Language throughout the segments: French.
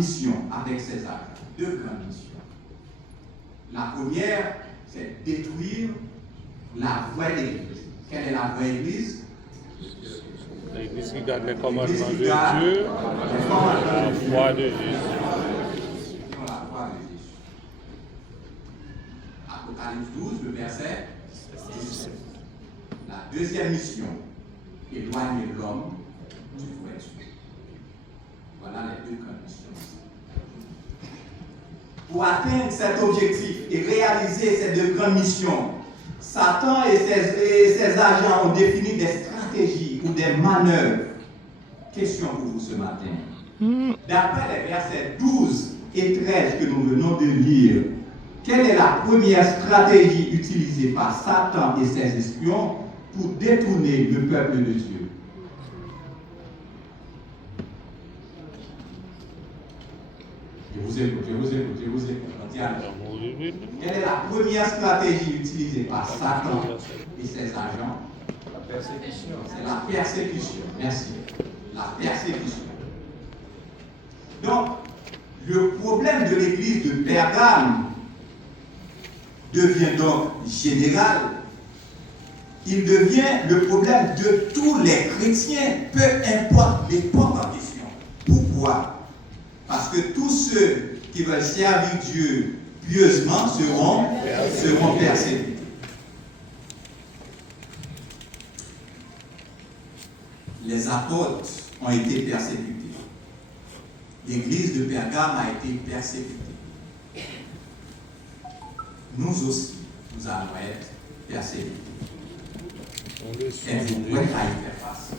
mission avec ses actes. Deux grandes missions. La première, c'est détruire la vraie Église. Quelle est la vraie Église? L'Église qui garde les commandements de Dieu, la foi de Jésus. La foi de Jésus. Apocalypse 12, le verset 17. La deuxième mission, éloigner l'homme du vrai Dieu. Voilà les deux grandes missions. Pour atteindre cet objectif et réaliser ces deux grandes missions, Satan et ses agents ont défini des stratégies ou des manœuvres. Question pour vous ce matin. D'après les versets 12 et 13 que nous venons de lire, quelle est la première stratégie utilisée par Satan et ses espions pour détourner le peuple de Dieu? Je vous écoute. Quelle est la première stratégie utilisée par Satan et ses agents? La persécution. C'est la persécution. Merci. La persécution. Donc, le problème de l'église de Pergame devient donc général. Il devient le problème de tous les chrétiens, peu importe l'époque en question. Pourquoi? Parce que tous ceux qui veulent servir Dieu pieusement seront persécutés. Les apôtres ont été persécutés. L'église de Pergame a été persécutée. Nous aussi, nous allons être persécutés. Êtes-vous prêts à y faire face?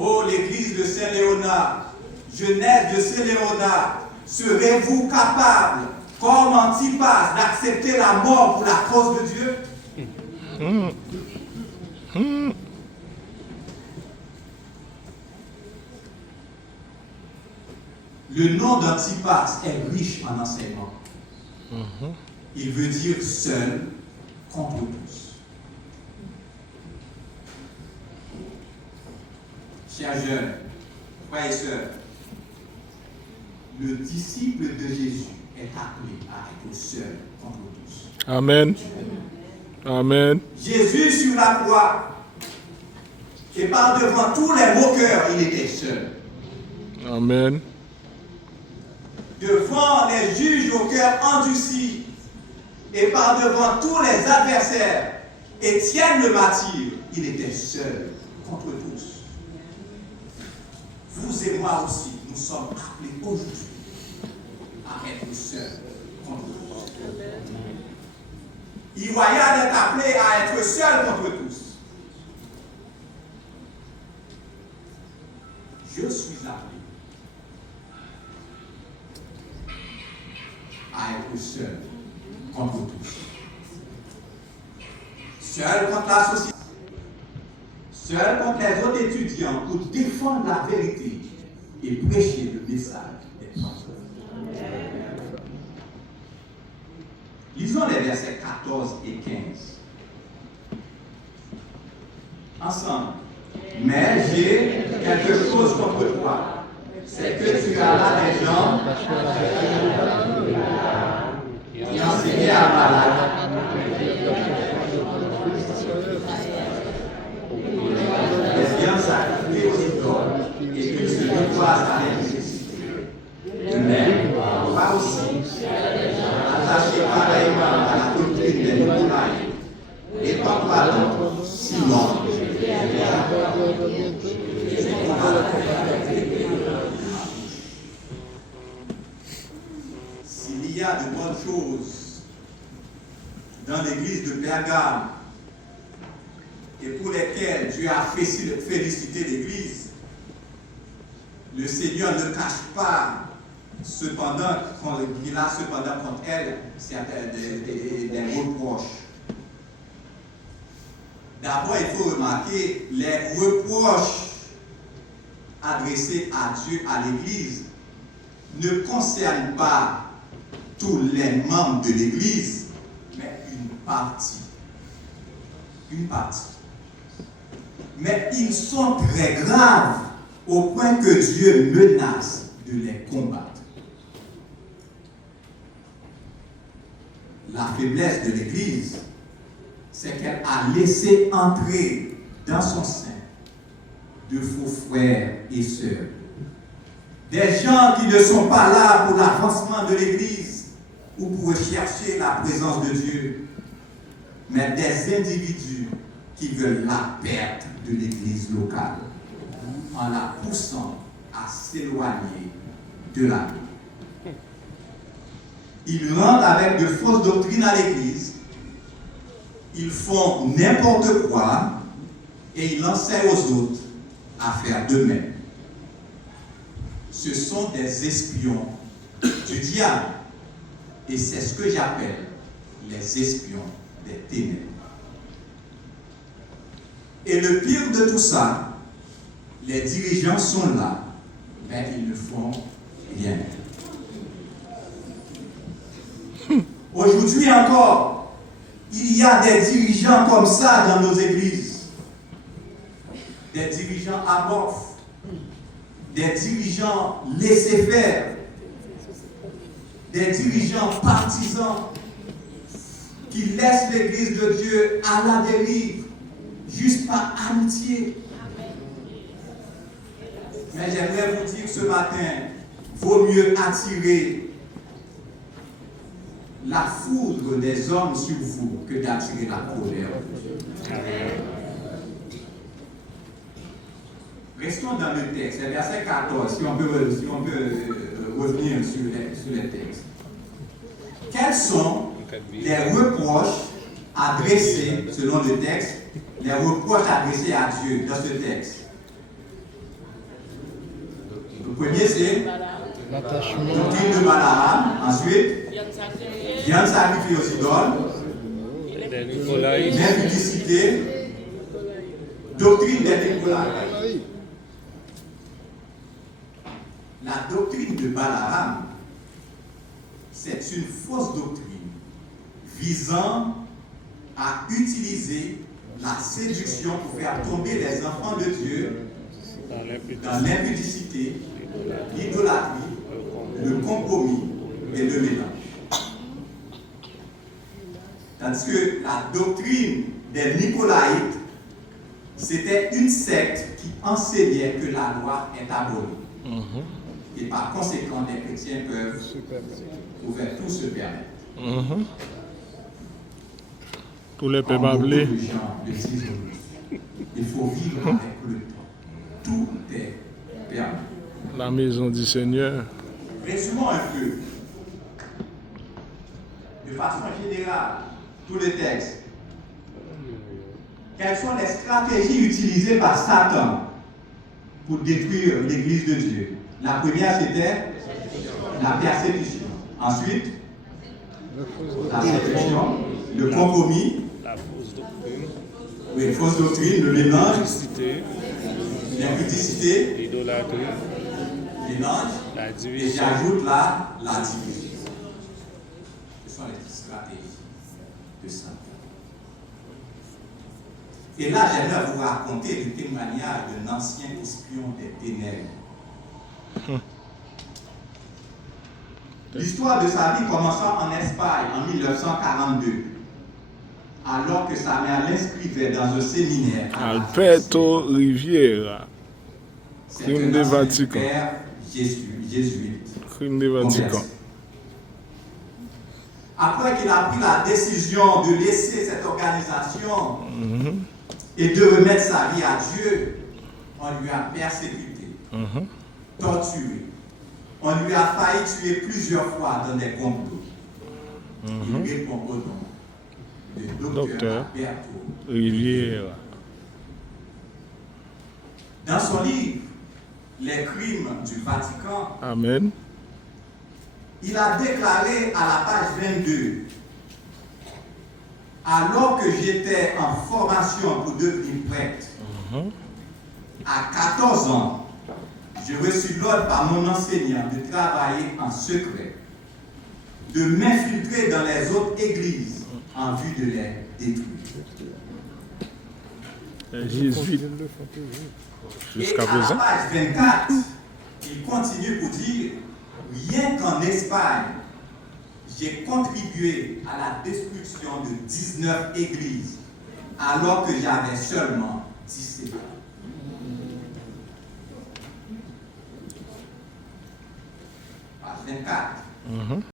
Oh, l'église de Saint-Léonard, jeunesse de Saint-Léonard, serez-vous capable, comme Antipas, d'accepter la mort pour la cause de Dieu? Le nom d'Antipas est riche en enseignements. Il veut dire seul contre tous. Chers jeunes, frères et sœurs, le disciple de Jésus est appelé à être seul contre tous. Amen. Amen. Jésus sur la croix, et par devant tous les moqueurs, il était seul. Amen. Devant les juges au cœur endurci, et par devant tous les adversaires, Étienne le martyr, il était seul contre tous. Vous et moi aussi, nous sommes appelés aujourd'hui à être seuls contre tous. Ivoiriade est appelé à être seul contre tous. Je suis appelé à être seul contre tous. Seul contre la société. Seul contre les autres étudiants pour défendre la vérité et prêcher le message des pasteurs. Lisons les versets 14 et 15. Ensemble. Mais j'ai quelque chose contre toi. C'est que tu as là des gens qui enseignaient à malade. Et que ce devoir à la nécessité. De même, toi aussi, attaché pareillement à la doctrine des Nicolaites, et ton pardon, sinon, s'il y a de bonnes choses dans l'église de Pergame, et pour lesquels Dieu a félicité l'Église, le Seigneur ne cache pas cependant qu'il a cependant contre elle des reproches. D'abord, il faut remarquer les reproches adressés à Dieu, à l'Église, ne concernent pas tous les membres de l'Église, mais une partie. Une partie. Mais ils sont très graves au point que Dieu menace de les combattre. La faiblesse de l'Église, c'est qu'elle a laissé entrer dans son sein de faux frères et sœurs. Des gens qui ne sont pas là pour l'avancement de l'Église ou pour rechercher la présence de Dieu, mais des individus qui veulent la perte de l'Église locale en la poussant à s'éloigner de la vie. Ils rentrent avec de fausses doctrines à l'Église, ils font n'importe quoi et ils enseignent aux autres à faire de même. Ce sont des espions du diable et c'est ce que j'appelle les espions des ténèbres. Et le pire de tout ça, les dirigeants sont là, mais ils ne font rien. Aujourd'hui encore, il y a des dirigeants comme ça dans nos églises. Des dirigeants amorphes, des dirigeants laissés-faire, des dirigeants partisans qui laissent l'église de Dieu à la dérive, juste par amitié. Mais j'aimerais vous dire ce matin, vaut mieux attirer la foudre des hommes sur vous que d'attirer la colère. Restons dans le texte, le verset 14, si on peut revenir sur les textes. Quels sont les reproches adressés, selon le texte, les reproches adressés à Dieu dans ce texte? Le premier, c'est doctrine de Balaam. Ensuite, viande sacrifiée aux idoles, l'impudicité, doctrine des Nicolaïtes. La doctrine de Balaam, c'est une fausse doctrine visant à utiliser la séduction pour faire tomber les enfants de Dieu dans l'impudicité, l'idolâtrie, le compromis et le mélange. Tandis que la doctrine des Nicolaïtes, c'était une secte qui enseignait que la loi est abolie. Et par conséquent, les chrétiens pouvaient tout se permettre. Tous les peuples appelés. Beaucoup de gens le disent aujourd'hui. Il faut vivre avec le temps. Tout est permis. La maison du Seigneur. Résumons un peu, de façon générale, tout le texte. Quelles sont les stratégies utilisées par Satan pour détruire l'Église de Dieu? La première, c'était la persécution. Ensuite, la séduction, le compromis, la fausse doctrine, oui, fausse doctrine, le mélange, l'impudicité, l'impudicité, l'idolâtrie, mélange, la et division. j'ajoute là la division. Ce sont les stratégies de Satan. Et là, j'aimerais vous raconter le témoignage d'un ancien espion des ténèbres. L'histoire de sa vie commença en Espagne en 1942, alors que sa mère l'inscrivait dans un séminaire. Alberto Riviera. C'est Crime un des ancien Vatican. père jésuite. Crime des Vatican. Après qu'il a pris la décision de laisser cette organisation et de remettre sa vie à Dieu, on lui a persécuté, torturé. On lui a failli tuer plusieurs fois dans des complots. Il répond au nom de docteur Alberto Riviera. Dans son livre, Les crimes du Vatican, Amen. il a déclaré à la page 22, alors que j'étais en formation pour devenir prêtre, à 14 ans, je reçus l'ordre par mon enseignant de travailler en secret, de m'infiltrer dans les autres églises en vue de les détruire. Jésus, Et jusqu'à à la présent. page 24, il continue pour dire, rien qu'en Espagne, j'ai contribué à la destruction de 19 églises, alors que j'avais seulement 17 ans. Page 24.